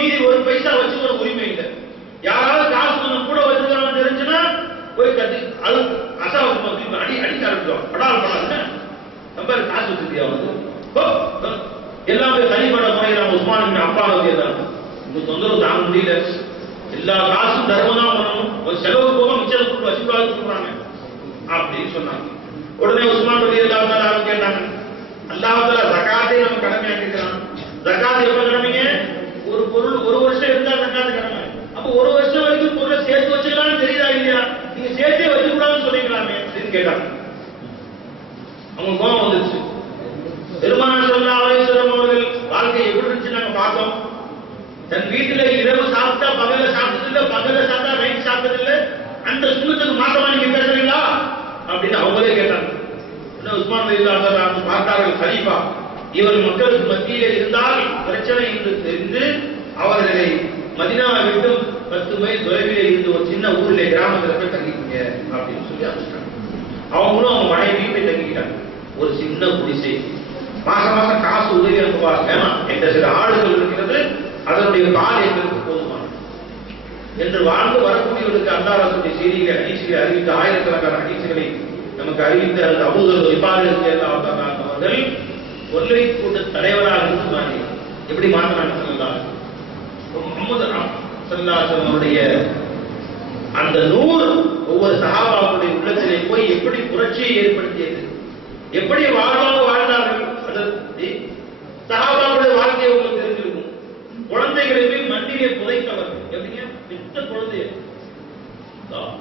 மீதி ஒரு பைசா வச்சுக்கிற உரிமை இல்லை. யாராவது காசு கொஞ்சம் கூட வச்சுக்கிறான்னு தெரிஞ்சுன்னா போய் கட்டி அது அசாவசமா அடிக்க ஆரம்பிச்சோம். படால் படாதுன்னு நம்ம காசு வச்சுக்கியா வந்து எல்லாமே தனிப்பட முறையில் உஸ்மான் அப்பாவுக்கு இந்த தொந்தரவு தாங்க முடியல. எல்லா காசும் தர்மம் தான் பண்ணணும், ஒரு செலவு போக மிச்சம் வச்சுக்கூடாது சொல்றாங்க அப்படின்னு சொன்னாங்க. உடனே உஸ்மான் ரலி அல்லாஹு தஆலா கேட்டாங்க, அல்லாஹ் தஆலா ஜகாத்தை நம்ம கடமையாக்கிட்டான். ஜகாத் எப்ப கடமைங்க? ஒரு பொருள் ஒரு வருஷம் இருந்தா ஜகாத் கடமை. அப்ப ஒரு வருஷம் வரைக்கும் பொருளை சேர்த்து வச்சுக்கலாம்னு தெரியுதா இல்லையா? நீங்க சேர்த்தே வச்சுக்கூடாதுன்னு சொல்லிக்கலாமே அப்படின்னு கேட்டாங்க. அவங்க கோபம் வந்துருச்சு. பெருமானார் ஸல்லல்லாஹு அலைஹி வஸல்லம் அவர்கள் வாழ்க்கை எப்படி இருந்துச்சு நாங்க பார்த்தோம். தன் வீட்டுல இரவு சாப்பிட்டா பகல சாப்பிட்டது இல்ல, பகல சாப்பிட்டா நைட் சாப்பிட்டது இல்ல. அந்த சுண்ணத்துக்கு மாற்றமா நீங்க பேசுறீங்களா அப்படின்னு அவங்களே கேட்டாங்க. உஸ்மான் ரலியல்லாஹு தஆலா பார்த்தார்கள், கலீஃபா இவர் மக்களுக்கு மத்தியிலே இருந்தால் பிரச்சனை என்று தெரிந்து அவர்களை மதீனாவை விட்டு 10 மைல் தொலைவிலே இருந்து ஒரு சின்ன ஊரிலே கிராமத்தில் போய் தங்கிக்கீங்க அப்படின்னு சொல்லி அனுப்பிச்சிட்டாங்க. அவங்களும் அவங்க மனைவி போய் தங்கிக்கிட்டாங்க. ஒரு சின்ன குடிசை. மாசம் மாசம் காசு உதவி அனுப்புவார். வேணாம், என்ற சில ஆடுகள் இருக்கிறது, அதனுடைய பால் எங்களுக்கு போதுமான என்று வாழ்ந்து வரக்கூடியவர்களுக்கு அல்லாஹ்வுடைய செய்திகளை ஹதீஸ்களை அறிவித்த ஆயிரக்கணக்கான ஹதீஸ்களை நமக்கு அறிவித்த அந்த அபூ தர் ரிஃபாயி ரலியல்லாஹு தஆலா அவர்கள் கொள்ளை கூட்ட தலைவராக இருந்து மாறினார். எப்படி மாற்றினாங்க சொல்லலாம்? முஹம்மது ஸல்லல்லாஹு அலைஹி வஸல்லம் அவருடைய அந்த நூறு ஒவ்வொரு சஹாபாவுடைய உள்ளத்திலே போய் எப்படி புரட்சியை ஏற்படுத்தியது, எப்படி வாழ்வாக வாழ்ந்தார்கள். அதற்கு சஹாபாவுடைய வாழ்க்கையை உங்களுக்கு தெரிஞ்சிருக்கும். குழந்தைகளை மண்ணிலே புதைத்தவர். எப்படிங்க? பெற்ற குழந்தைய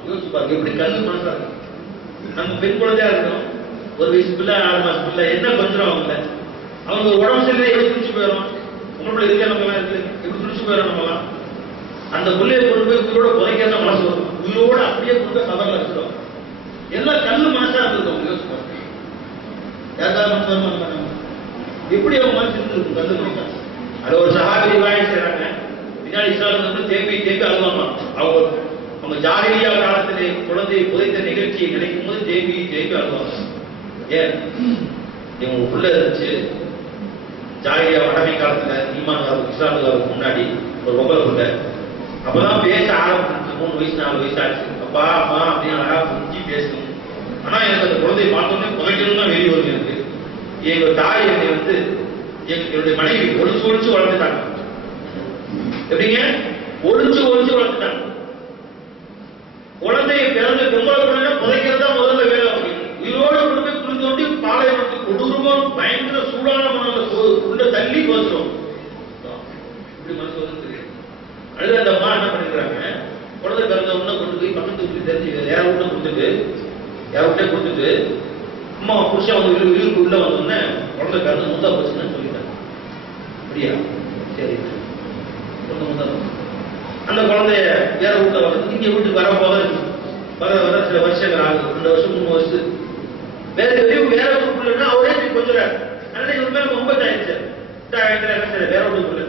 யோசிச்சு பாருங்க, எப்படி கல்வி பண்றாங்க. நம்ம பெண் குழந்தையா இருக்கணும், ஒரு வயசு பிள்ளை 6 மாசம் பிள்ளை, என்ன கொஞ்சம் அவங்க உடம்பு சரியில்லை, எப்படி துடிச்சு போயிடும். உங்களுக்குள்ள இருக்க நம்ம எல்லாம் இருக்கு, எப்படி துடிச்சு போயிடும் நம்மலாம். அந்த பிள்ளையை கொண்டு போய் உயிரோட புதைக்கிறத மனசு வரும். உயிரோட அப்படியே கொண்டு கவர்ல வச்சிடும். எல்லாம் கல்லு மனசா இருக்கும். யோசிச்சு பாருங்க, யாருக்காவது மனசு வருமா? எப்படி அவங்க மனசு இருக்கும் கல்லு மனசா? அது ஒரு சஹாபி ரிவாயத் செய்றாங்க. பின்னாடி இஸ்லாம் வந்து தேம்பி அழுவாங்க. அவங்க ஜாஹிலியா காலத்திலே குழந்தையை புதைத்த நிகழ்ச்சியை நினைக்கும் போது தேம்பி அழுவாங்க. ஏன்? இவங்க உள்ள இருந்துச்சு ஜாஹிலியா வடமை காலத்துல ஈமான் இஸ்லாமுக்கு முன்னாடி ஒரு பொம்பளை புள்ள. அப்பதான் பேச ஆரம்பிச்சு. 3 வயசு 4 வயசு ஆச்சு. அப்பா அம்மா அப்படின்னு அழகா புரிஞ்சு பேசணும். ஆனா எனக்கு அந்த குழந்தையை பார்த்தோன்னே புதைக்கணும் தான் வெளியே வருது. எனக்கு எங்க தாய் என்னை வந்து என்னுடைய மனைவி ஒளிச்சு வளர்த்துட்டாங்க. எப்படிங்க? ஒளிச்சு வளர்த்துட்டாங்க. குழந்தையை பிறந்த பொம்பளை குழந்தை புதைக்கிறதா முதல்ல வேலை. உயிரோட கொண்டு போய் குளிர்ந்தோண்டி பாலைவனத்துக்கு கொடூரமா பயங்கர சூடான மணல உள்ள தள்ளி வச்சிடும். இப்படி மனசு வந்து தெரியும். அடுத்து அந்த அம்மா என்ன பண்ணிக்கிறாங்க, குழந்தை பிறந்த உடனே கொண்டு போய் பக்கத்து வீட்டு தெரிஞ்சு யார விட்டே கொடுத்துட்டு அம்மா புருஷன் வந்து வீட்டுக்கு உள்ள வந்தோடனே குழந்தை பிறந்த முந்தா போச்சுன்னு சொல்லிட்டாங்க. அப்படியா? சரி. அந்த குழந்தைய வேற வீட்டுல வந்து இங்க வீட்டுக்கு வர சில வருஷங்கள் ஆகுது. 2 வருஷம் 3 வருஷம் வேற வீட்டுக்குள்ளா அவரே கொஞ்சம் அதனால இவர் மேல மொம்பத்தாயிடுச்சு. வேற வீட்டுக்குள்ள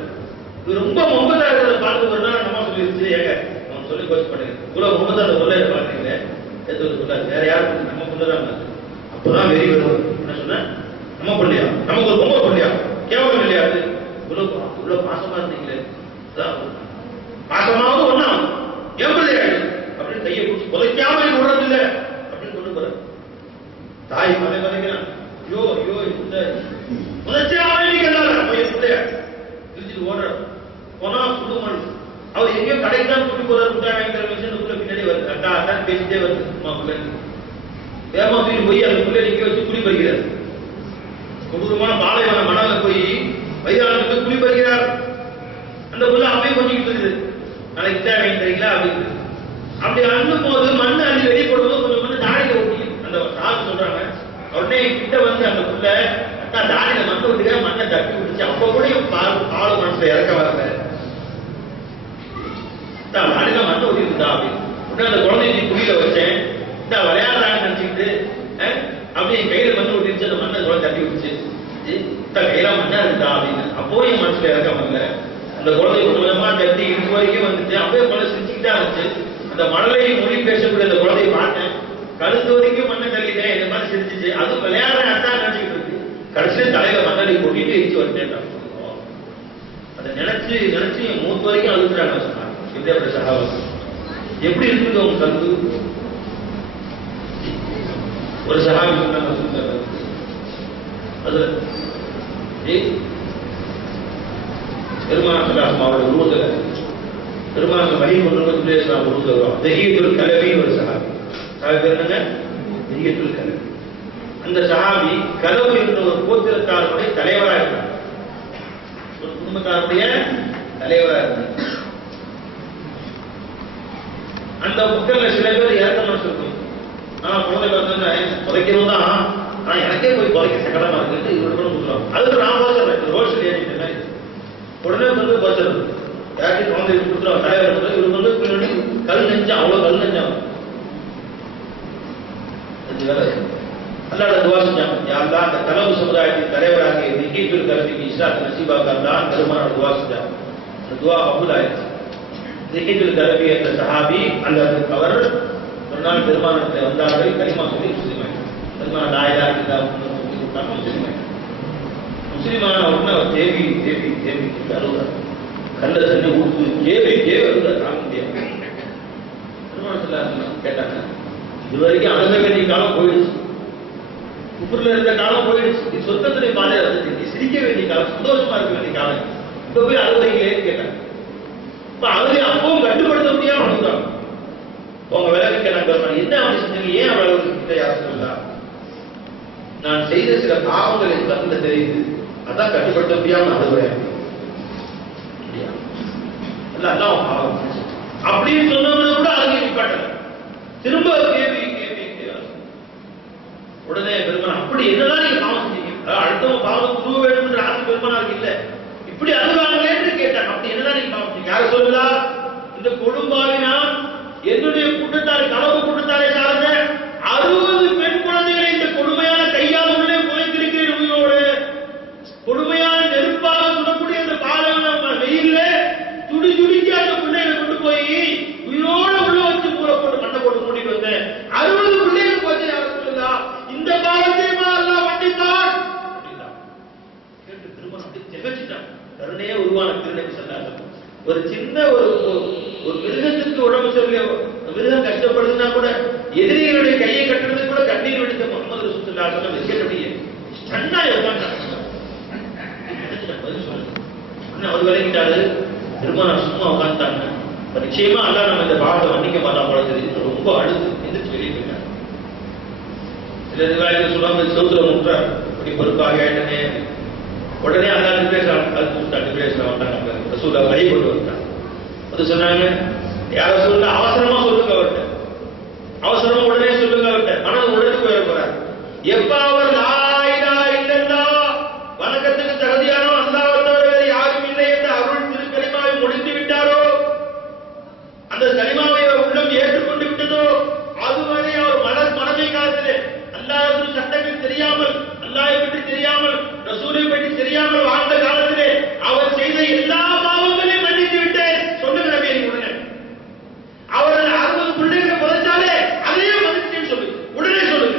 இவர் ரொம்ப மொம்பத்தாயிரத்தை பார்த்து ஒரு நாள் நம்ம சொல்லிருச்சு. ஏங்க அவன் சொல்லி கோச்சு பண்ணுங்க, இவ்வளவு மொம்பத்தா அந்த பொருளை பாக்குறீங்க, சொல்லாரு வேற யாரும் நம்ம பொண்ணுதான். அப்பதான் வெறி வரும். என்ன சொன்ன? நம்ம பொண்ணையா? நமக்கு ஒரு பொம்பை பொண்ணையா? கேவலம் இல்லையா? அது இவ்வளவு பாசமா இருந்தீங்களே, பாசமாவது ஒண்ணா என் பிள்ளையாடு அப்படின்னு கையை பிடிச்சி புதைக்காம விடுறது இல்லை அப்படின்னு கொண்டு போற தாய் மதைக்கிறான். ஐயோ இந்த புதைச்சாம பிள்ளையாடு திருச்சிட்டு ஓடுற போனா சுடுமண். அவர் எங்கேயோ கடைக்கு தான் கூட்டி போறாரு. பின்னாடி வருது, அதான் பேசிட்டே வருது. அம்மா பிள்ளைக்கு வேகமா தூக்கி போய் அந்த பிள்ளை நிக்க வச்சு குழி பறிக்கிறார். கொடூரமான பாலைவன மணல போய் மைதானத்துக்கு குழி பறிக்கிறார். அந்த பிள்ளை அப்படியே கொஞ்சிக்கிட்டு இருக்குது. நாளைக்கு தேவை தெரியுங்களா அப்படின்னு அப்படி அண்ணும் போது மண்ணு அள்ளி வெளியே போடும்போது கொஞ்சம் மண்ணு தாடியில ஒட்டி அந்த சாக்கு சொல்றாங்க. உடனே கிட்ட வந்து அந்த பிள்ளை அக்கா தாடியில மண்ணை விட்டுக்க மண்ணை தப்பி விட்டுச்சு. அப்ப கூட பால் மனசுல இறக்க வரல, தாடியில மண்ணை ஒட்டி இருந்தா அப்படின்னு. உடனே அந்த குழந்தைக்கு குழியில வச்சேன், விளையாடுறாங்கன்னு நினைச்சுக்கிட்டு அப்படி என் கையில மண்ணு விட்டுருச்சு. அந்த மண்ணை குழந்தை தட்டி விட்டுச்சு. கையில மண்ணா இருந்தா அப்படின்னு. அப்போ என் மனசுல இறக்க வரல. அந்த குழந்தை கொஞ்சமா தட்டி இருக்கு வரைக்கும் வந்துச்சு. அப்படியே மழை செஞ்சுக்கிட்டா இருந்துச்சு. அந்த மழலை மொழி பேசக்கூடிய அந்த குழந்தைய பார்த்தேன். கழுத்து வரைக்கும் மண்ணை தள்ளிட்டேன். இந்த மாதிரி செஞ்சுச்சு. அது விளையாடுற அட்டா நினைச்சுக்கிட்டு இருக்கு. கடைசியில் தலையில மண்ணடி கொட்டிட்டு எரிச்சு வந்துட்டேன். அந்த நினைச்சு நினைச்சு மூத்த வரைக்கும் அழுகுறாங்க சொன்னாங்க. எப்படியாப்பட்ட சகாபா, எப்படி இருக்குது உங்க கல்வி? ஒரு சகாபி சொன்னாங்க, அது பெருமாள் அவரோட உருவத்துல பெருமாள் வழி கொண்டு உருவத்தில் வரும். தெஹீதுல் கலவின்னு ஒரு சகாபி. பேர் என்னங்க? தெஹீதுல் கலவி. அந்த சகாபி கலவு என்ற ஒரு கோத்திரத்தாருடைய தலைவராக இருந்தார். ஒரு குடும்பத்தாருடைய தலைவராக இருந்தார். அந்த மக்கள்ல சில பேர் இறக்க மனசு இருக்கும். குழந்தை குறைக்கணும் தான், ஆனா எனக்கே போய் குறைக்க சங்கடமா இருக்கு, இவர்களும் சொல்லுவாங்க. அதுக்கு நான் பார்த்துறேன், ரோஷன் ஏறிட்டேன், உடனே வந்து பார்த்துறது யார்ட்டையும் குழந்தை கொடுத்துருவாங்க. தலைவர் இவருக்கு வந்து பின்னாடி கல் நெஞ்சா, அவ்வளவு கல் நெஞ்சாங்க. அல்லாஹ் துவா செஞ்சாங்க, யாரெல்லாம் அந்த கலவு சமுதாயத்தின் தலைவராக நிகீத்துல் கல்விக்கு இஸ்லாத் நசீபாக்கான் தான் பெருமாள் துவா செஞ்சாங்க. அந்த துவா கபூல் ஆயிடுச்சு. நிகீத்துல் கல்வி என்ற சஹாபி அல்லது அவர் ஒரு நாள் பெருமானத்தில் வந்தார்கள். கலிமா சொல்லி முஸ்லீமாய் பெருமான நாயகா முஸ்லீமான உடனே அவர் தேவி தேவி தேவி அழுகிறார். கல்ல தண்ணி ஊற்று கேவி கேவி அழுகிறார். தாங்க முடியாது. பெருமானத்தில் கேட்டாங்க, இது வரைக்கும் அழுக வேண்டிய காலம் போயிடுச்சு, குப்புல இருந்த காலம் போயிடுச்சு, நீ சொத்தத்தினை பாதுகாத்து நீ சிரிக்க வேண்டிய காலம், சந்தோஷமா இருக்க வேண்டிய காலம், இப்ப போய் அழுகிறீங்களேன்னு கேட்டாங்க. இப்ப அழுகை அப்பவும் கட்டுப்படுத்த முடியாம அழுகுறாங்க. உங்க விலகுக்கு நான் சொல்றேன், என்ன அப்படி செஞ்சீங்க, ஏன் அவ்வளவு யார் சொல்லலாம்? நான் செய்த சில பாவங்கள் என் கண்ணுல தெரியுது, அதான் கட்டுப்படுத்த முடியாம அழுகுறேன் அதான் பாவம் அப்படின்னு சொன்னவங்க கூட அழுகை நிப்பாட்டல. திரும்ப கேள்வி கேள்வி கேள்வி. உடனே பெருமான், அப்படி என்னதான் நீங்க பாவம் செஞ்சீங்க? அடுத்தவங்க பாவம் துருவ வேண்டும் என்ற ஆசை பெருமானாருக்கு இல்ல, இப்படி அழுவாங்களேன்னு கேட்டாங்க. அப்படி என்னதான் நீங்க பாவம் செஞ்சீங்க? யார சொல்லுதா? இந்த கொடும்பாவினா என்னுடைய கூட்டத்தார் கனவு கூட்டத்தாரை சார்ந்த 60 பெண் குழந்தைகளை இந்த கொடுமையான கையால் உள்ளே புதைத்திருக்கிறேன் உயிரோடு. கொடுமையான நெருப்பாக சுடக்கூடிய அந்த பாலைவன வெயில்ல துடி துடிக்க அந்த பிள்ளைகளை கொண்டு போய் உயிரோட உள்ள வச்சு பூரை போட்டு மண்ணை போட்டு மூடிட்டு வந்தேன். 60 பிள்ளைகள் போச்சு. யார சொல்லுதா? இந்த பாவத்தையுமா எல்லாம் வண்டித்தான் கேட்டு திருமணம் அப்படி திகச்சிட்டான். கருணையே உருவான திருநபி ஸல்லல்லாஹு. ஒரு சின்ன ஒரு மிருகத்துக்கு உடம்பு சரியில்லை, மிருகம் கஷ்டப்படுதுன்னா கூட எதிரிகளுடைய கையை கட்டுறது கூட கண்ணீர் வெடித்த முகமது ரசூலுல்லாஹி ஸல்லல்லாஹு அலைஹி வஸல்லம் ஸ்டன்னா அவர் விளங்கிட்டாரு. திருமணம் சும்மா உட்காந்துட்டாங்க. நிச்சயமா அல்ல நம்ம இந்த பாவத்தை மன்னிக்க மாட்டா போல தெரியுது. ரொம்ப அழுது எந்திரிச்சு வெளியே போயிட்டாங்க. சில வேலைக்கு சொல்லுவாங்க, சௌத்துல முற்றார் இப்படி பொறுப்பாக ஆயிட்டனே. உடனே அல்லா டிப்ரேஷன் வந்தாங்க. ரசூலா வழி கொண்டு வந்தாங்க. அது சொன்னாங்க, யார சொல்ல அவசரமா சொல்லுங்க அவர்கிட்ட, அவசரமா உடனே சொல்லுங்க அவர்கிட்ட. மனது உடனே போயிட போறாரு. எப்ப அவர் லா இலாஹ இல்லல்லாஹ் வணக்கத்துக்கு தகுதியான அல்லாஹ் தவிர யாரும் இல்லை என்ற அருள் திருக்கலிமாவை முடித்து விட்டாரோ, அந்த கலிமாவை உள்ளம் ஏற்றுக்கொண்டு விட்டதோ, அதுவரை அவர் மனதை காலத்திலே அல்லாஹ்வின் சட்டங்கள் தெரியாமல், அல்லாஹ்வை பற்றி தெரியாமல், ரசூலை பற்றி தெரியாமல் வாழ்ந்த காலத்திலே அவர் செய்த எல்லா பாவங்களையும் மன்னித்து விட்டேன் சொல்லுங்க நபியை உடனே. அவர் 60 பிள்ளைகளை புதைச்சாலே அதையே மன்னிச்சேன்னு சொல்லு, உடனே சொல்லுங்க.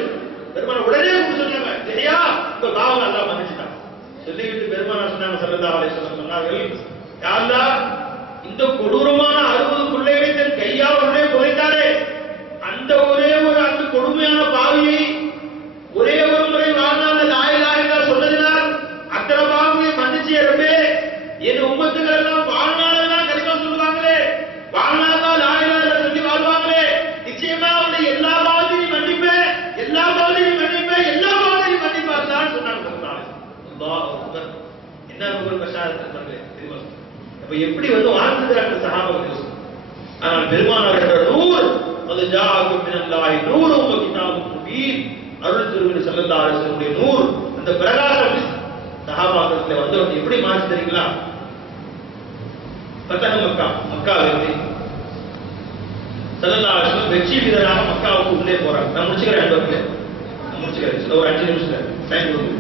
பெருமாள் உடனே சொன்னாங்க, சரியா உங்க பாவம் அல்லாஹ் மன்னிச்சுட்டான் சொல்லிவிட்டு பெருமாள் சொன்னாங்க ஸல்லல்லாஹு அலைஹி வஸல்லம் சொன்னார்கள், யா அல்லாஹ் இந்த கொடூரமான 60 பிள்ளைகளை தன் கையால் உடனே புதைத்தாரே, அந்த ஒரே ஒரு அந்த கொடுமையான பாவியை ஒரே ஒரு முறை வாழ்நாள் லா இலாஹ இல்லல்லாஹ் சொன்னதினால் அத்தனை பாவங்களை மன்னிச்சு ரப்பே, என் உம்மத்துகள் எல்லாம் வாழ்நாளெல்லாம் கலிமா சொல்லுவாங்களே, வாழ்நாளெல்லாம் லா இலாஹ இல்லல்லாஹ் சொல்லி வாழ்வாங்களே, நிச்சயமா அவருடைய எல்லா பாவத்தையும் மன்னிப்பேன், எல்லா பாவத்தையும் மன்னிப்பேன், எல்லா பாவத்தையும் மன்னிப்பார் சொன்னாங்க. அல்லாஹ் அக்பர். என்ன ஒரு பஷாரத் தெரியுமா? அப்ப எப்படி வந்து வாழ்ந்துக்கிறாங்க சஹாபாக்கள். ஆனால் பெருமானாரோட நூர் அது ஜாஅக்கும் மினல்லாஹி நூரும் வ கிதாபும் முபீன், அருள் திருமணி ஸல்லல்லாஹு அலைஹி வஸல்லம் நூர், அந்த பிரகாசம் சஹாபாக்களிலே வந்து எப்படி மாற்றி தெரியுங்களா? ஃபதஹ் மக்கா, மக்கா வெற்றி. ஸல்லல்லாஹு அலைஹி வஸல்லம் வெற்றி வீரராக மக்காவுக்கு உள்ளே போறாங்க. நான் முடிச்சுக்கிறேன் அன்பர்களே, நான் முடிச்சுக்கிறேன். ஒரு 5 நிமிஷம் டைம் கொடுங்க.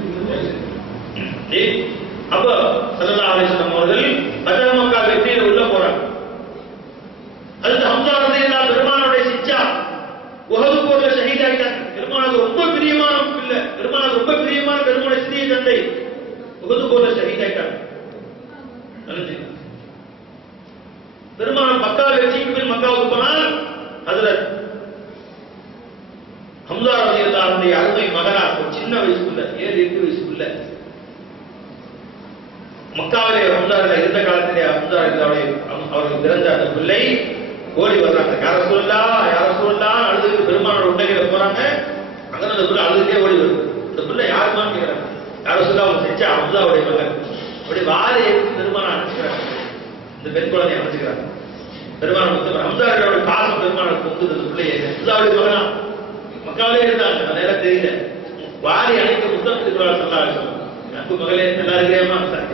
அப்ப ஸல்லல்லாஹு அலைஹி வஸல்லம் அவர்கள் ஃபதஹ் மக்கா வெற்றியில உள்ள போறாங்க. அது ஹம்ஸா ரலியல்லாஹு பெருமானுடைய சிச்சா உஹது போர்ல ஷஹீத் ஆயிட்டாங்க. பெருமானுக்கு ரொம்ப பிரியமான பிள்ளை, பெருமானுக்கு ரொம்ப பிரியமான பெருமானுடைய சிறிய தந்தை உஹது போர்ல ஷஹீத் ஆயிட்டாங்க. பெருமாள் மக்காவை வச்சுட்டு போய் மக்காவுக்கு போனால் ஹஜ்ரத் ஹம்ஸா ரலியல்லாஹு அன்ஹு அருமை மகனா சின்ன வயசுக்குள்ள 7-8 வயசுக்குள்ள மக்காவிலே ஹம்ஸாவில் இருந்த காலத்திலே ஹம்ஸா அவர்கள் பிறந்த அந்த பிள்ளை ஓடி வர்றாங்க. யார சொல்லலாம் அழுது பெருமானோட உண்டைகளை போறாங்க. அங்க அந்த பிள்ளை அழுதுட்டே ஓடி வருது. இந்த பிள்ளை யாருமான்னு கேட்கிறாங்க. யார சொல்ல அவங்க செஞ்சா ஹம்ஸாவுடைய மகன். அப்படி வாரி எடுத்து பெருமான அனுப்பிச்சுக்கிறாங்க. இந்த பெண் குழந்தைய அனுப்பிச்சுக்கிறாங்க. பெருமான ஹம்ஸாவோட பாசம் பெருமான பொங்குது. அந்த பிள்ளைய ஹம்ஸாவுடைய மகனா மக்காவிலே இருந்தாங்க. அதெல்லாம் தெரியல. வாரி அழைக்க புத்தகத்துக்கு சொல்லாங்க. அன்பு மகளே நல்லா இருக்கிறேமா சார்,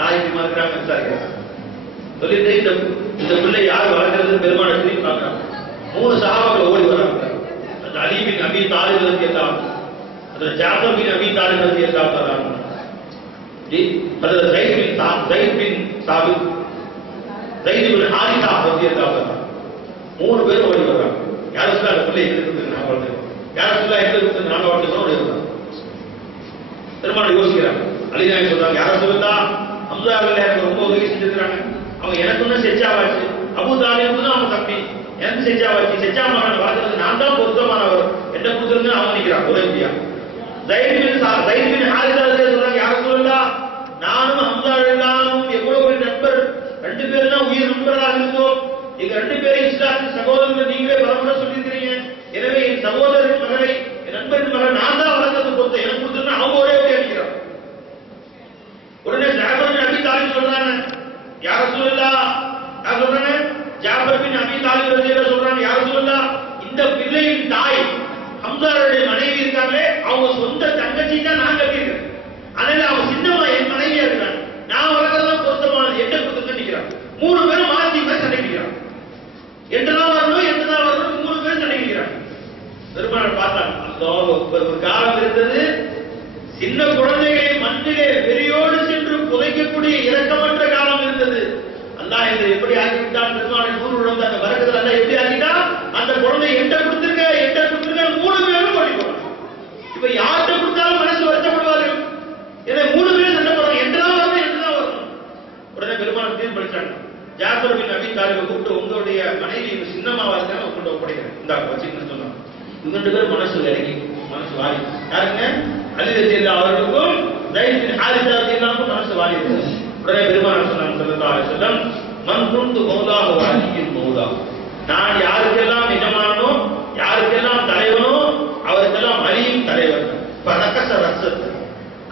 தாய்க்கு மாறுக்கிறாங்க விசாரிக்கிறாங்க. சொல்லிட்டு இந்த பிள்ளை யார் வளர்க்கிறது பெருமான திரும்பி பார்க்கிறாங்க. 3 சஹாபாக்கள் ஓடி வராங்க. அந்த அலி பின் அபி தாலிப் ரலியல்லாஹு அன்ஹு, அந்த ஜாஃபர் பின் அபி தாலிப் ரலியல்லாஹு அன்ஹு, அந்த ஸைத் பின் சாபித், ஸைத் பின் ஹாரிஸா ரலியல்லாஹு அன்ஹு 3 பேர் ஓடி வராங்க. யார சொல்ல அந்த பிள்ளை எங்களுக்கு நான் வளர்க்கிறோம், யார சொல்ல எங்களுக்கு நாங்க வளர்க்கிறோம் ஓடி வராங்க. பெருமாள் யோசிக்கிறாங்க. அலிநாயகம் சொல்றாங்க, யார சொல்லா ஹம்ஸா அவர்கள் எனக்கு ரொம்ப உதவி செஞ்சிருக்காங்க. அவங்க எனக்கு ஒன்னும் செஞ்சாவாச்சு. அபூ தாலிபு தான் அவங்க தம்பி, எனக்கு செஞ்சாவாச்சு. செஞ்சாம வாழ்க்கை நான் தான் பொருத்தமானவர் என்ன கொடுத்துருங்க அவங்க நிற்கிறாங்க. ஒரே முடியா ஸைத் பின் ஹாரிஸா சொல்றாங்க, யார சொல்லா நானும் ஹம்ஸா எல்லாரும் எவ்வளவு ஒரு நண்பர், 2 பேரும் தான் உயிர் நண்பர்களாக இருந்தோம். எங்க 2 பேரும் இஸ்லாத்தின் சகோதரர்கள் நீங்களே பரம்பரை சொல்லியிருக்கிறீங்க. எனவே என் சகோதரன் மகளை என் நண்பரின் மகள் நான் தான் வளர்க்கறது பொறுத்த எனக்கு கொடுத்துருந்தா அவங்க ஒரே ஒரே அடிக்கிறாங்க. உடனே ஜாஃபர் பின் அபி தாலிப் சொல்றாங்க, யார சொல்லலாம் யார் சொல்றாங்க, ஜாஃபர் பின் அபி தாலிப் ரலியல்லாஹு சொல்றாங்க, யார சொல்லலாம் இந்த பிள்ளையின் தாய் ஹம்ஸாவுடைய மனைவி இருக்காங்களே அவங்க சொந்த தங்கச்சி தான் நான் கட்டியிருக்கேன். அதனால அவங்க சின்னமா என் மனைவியா இருக்காங்க. நான் வளர்க்கறதா பொருத்தமானது என்ன கொடுத்து நிற்கிறாங்க. 3 பேரும் மாற்றி சண்டை நிற்கிறாங்க. என்றெல்லாம் வரணும் 3 பேரும் சண்டை நிற்கிறாங்க. பெருமாள் பார்த்தாங்க. ஒரு காலம் இருந்தது, சின்ன குழந்தைகளை மண்ணிலே வெறியோடு சென்று புதைக்கக்கூடிய இரக்கமற்ற காலம் இருந்தது. அல்லாஹ் இதை எப்படி ஆக்கிவிட்டான், பெருமாளை நூறு உழந்த அந்த வரக்கத்தில் அல்லாஹ் எப்படி ஆக்கிட்டான், அந்த குழந்தை எட்ட கொடுத்துருக்க 3 பேரும் படிக்கணும். இப்ப யார்கிட்ட கொடுத்தாலும் மனசு வருத்தப்படுவார்கள். ஏன்னா 3 பேரும் சண்டை போடுறாங்க. என்றெல்லாம் வரணும். உடனே பெருமாள் தீர்ப்பு படிச்சாங்க. ஜாஃபர் பின் அபி தாலிபை கூப்பிட்டு உங்களுடைய மனைவி சின்னமாவா இருக்காங்க உங்கள்கிட்ட ஒப்படைக்கிறேன், இந்த வச்சுக்கணும்னு சொன்னாங்க. 2 பேரும் மனசு இறங்கி மனசு வாரி யாருங்க அலி ரலியல்லாஹு அவர்களுக்கும் ஸைத் பின் ஹாரிஸா ரலியல்லாஹு அன்ஹு மனசு வாரி இருந்தது. உடனே பெருமானார் ஸல்லல்லாஹு அலைஹி வஸல்லம் மன் குன்து மௌலாஹு வ அலியின் மௌலா, நான் யாருக்கெல்லாம் நிஜமானோ யாருக்கெல்லாம் தலைவனோ அவருக்கெல்லாம் அலியும் தலைவர். பரக்கச ரசத்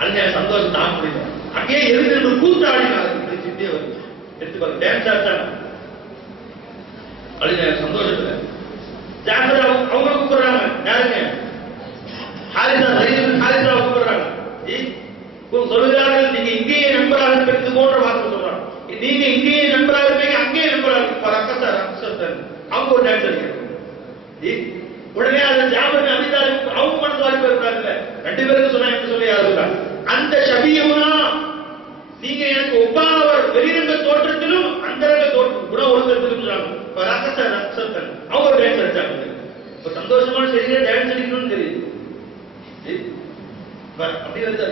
அன்னைய சந்தோஷம் தான் முடியும். அங்கே இருந்து கூத்தாடினார். சிட்டே வந்து எடுத்துக்கொள்ள டான்ஸ் ஆட்டாங்க. அலிய சந்தோஷத்துல ஜாஃபர் அவங்க கூப்பிடுறாங்க. யாருங்க ஹாரிஸா ஹாரிஸா கூப்பிடுறாங்க. சொல்லுகிறார்கள், நீங்க இங்கேயே நண்பராக இருக்கிறது போன்ற வார்த்தை சொல்றாங்க. நீங்க இங்கேயே நண்பராக இருப்பீங்க, அங்கேயே நண்பராக அவங்க ஒரு டான்ஸ் அடிக்கிறாங்க. உடனே அது ஜாஃபர் அபி தாலிப் அவங்க மனசு வாரி போயிருக்காங்க. 2 பேருக்கு சொன்னா என்ன சொல்லி யாருக்கா அந்த ஷபியுனா நீங்க எனக்கு ஒப்பானவர், வெளிரங்க தோற்றத்திலும் அந்தரங்க தோற்றம் குண ஒழுக்கத்திலும் சொல்றாங்க. அவங்க ஒரு டான்ஸ் அடிச்சாங்க. இப்ப சந்தோஷமான செய்தியை டான்ஸ் அடிக்கணும்னு தெரியுது. அப்படி வந்து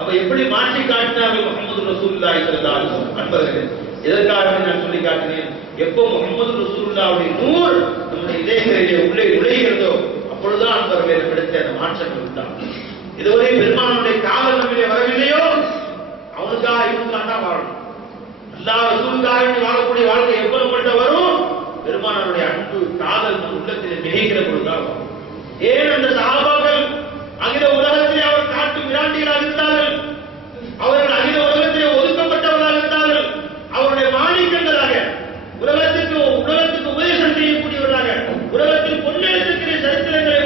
அவ எப்படி மாற்றி காட்டினார்கள் முஹம்மது ரசூலுல்லாஹி ஸல்லல்லாஹு அலைஹி வஸல்லம். அன்பர்களே, எதற்காக நான் சொல்லி காட்டினேன், எப்போ முஹம்மது ரசூலுல்லாஹுடைய நூர் நம்முடைய இதயங்களிலே உள்ளே நுழைகிறதோ அப்பொழுதுதான் அன்பர்களே நம்மிடத்தில் அந்த மாற்றங்கள் உண்டாகும். இதுவரை பெருமானுடைய காவல் நம்மிலே வரவில்லையோ அவனுக்காக இவனுக்காக தான் வாழணும். அல்லாஹ் ரசூலுக்காக வாழக்கூடிய வாழ்க்கை எப்போ நம்மள்கிட்ட வரும், பெருமானுடைய அன்பு காதல் நம் உள்ளத்தில் மிகைக்கிற பொழுதுதான் வரும். ஏன் அந்த சஹாபாக்கள் அகில உலகத்திலே அவர் காட்டு மிராண்டிகளாக இருந்தார்கள். அவர்கள் அகில உலகத்திலே ஒதுக்கப்பட்டவர்களாக இருந்தார்கள். அவருடைய மாணிக்கங்களாக உலகத்துக்கு உபதேசம் செய்யக்கூடியவர்களாக உலகத்தில் பொன்னெழுத்துக்கிற சரித்திரங்களை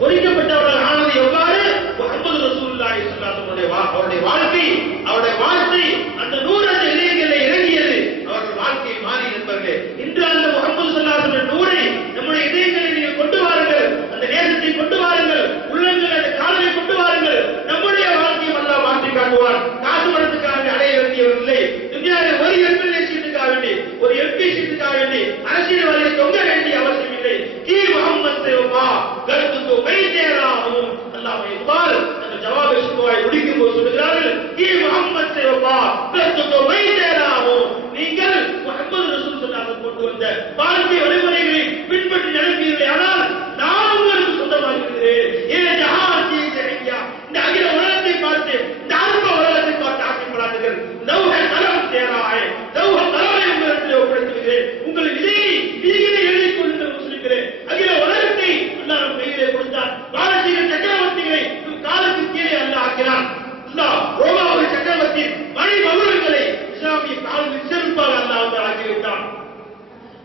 பொறிக்கப்பட்டவர்கள் ஆனது எவ்வாறு முஹம்மது ரசூலுல்லாஹி ஸல்லல்லாஹு அலைஹி வஸல்லம் அவருடைய வாழ்க்கை அவருடைய வார்த்தை அந்த நூறு அந்த இதயங்களில் இறங்கியது. அவர்கள் வாழ்க்கையை மாறி நண்பர்களே, இன்று அந்த முஹம்மது ஸல்லல்லாஹு அலைஹி வஸல்லம் நூரை நம்முடைய இதயங்களில் நீங்கள் கொண்டு வாருங்கள், அந்த நேசத்தை கொண்டு வாருங்கள். உள்ளங்கள் அந்த கால வாழ்க்கை வழிமுறைகளை பின்பற்றி நடப்பீர்கள். ஆனால் நான் உங்களுக்கு சொந்தமாகிறேன். ஏன் ஜஹாத்தி ஜஹியா இந்த அகில உலகத்தை பார்த்து இந்த அற்ப உலகத்தை பார்த்து ஆசைப்படாதீர்கள். லௌஹ கலம் தேராய லௌஹ கலமை உங்களிடத்தில் ஒப்படைத்திருக்கிறேன். உங்கள் விதியை நீங்களே எழுதிக் கொள்ளுங்கள் முஸ்லிம்களே. அகில உலகத்தை அல்லாஹ் நம் கையிலே கொடுத்தார். பாரசீக சக்கரவர்த்திகளை நம் காலத்தின் கீழே அல்லாஹ் ஆக்கினான். அல்லாஹ் ரோமாவுடைய சக்கரவர்த்தி மணி மகுடங்களை இஸ்லாமிய காலத்தில் செருப்பாக அல்லாஹ் ஆக்கிவிட்டான்.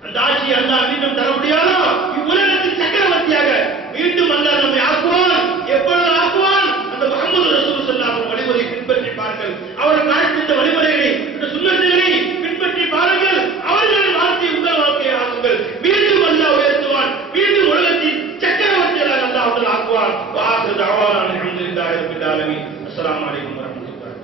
அந்த ஆட்சியை அல்லாஹ் மீண்டும் தர முடியாதோ? இவ்வுலகத்தின் சக்கரவர்த்தியாக மீண்டும் அல்லாஹ் நம்மை ஆக்குவான். எப்பொழுது ஆக்குவான்? அந்த முஹம்மது ரசூல் ஸல்லல்லாஹு அலைஹி வழிமுறை பின்பற்றி பாருங்கள். அவர்கள் காட்டிய வழிமுறைகளை இந்த சுன்னத்துகளை பின்பற்றி பாருங்கள். அவர்களின் வாழ்க்கை உங்கள் வாழ்க்கையை ஆக்குங்கள். மீண்டும் அல்லாஹ் உயர்த்துவான். மீண்டும் உலகத்தின் சக்கரவர்த்தியாக அல்லாஹ் அவர்கள் ஆக்குவான். வாஹிரு தஅவானா அல்ஹம்துலில்லாஹி ரப்பில் ஆலமீன். அஸ்ஸலாமு அலைக்கும் வரஹ்மத்துல்லாஹி.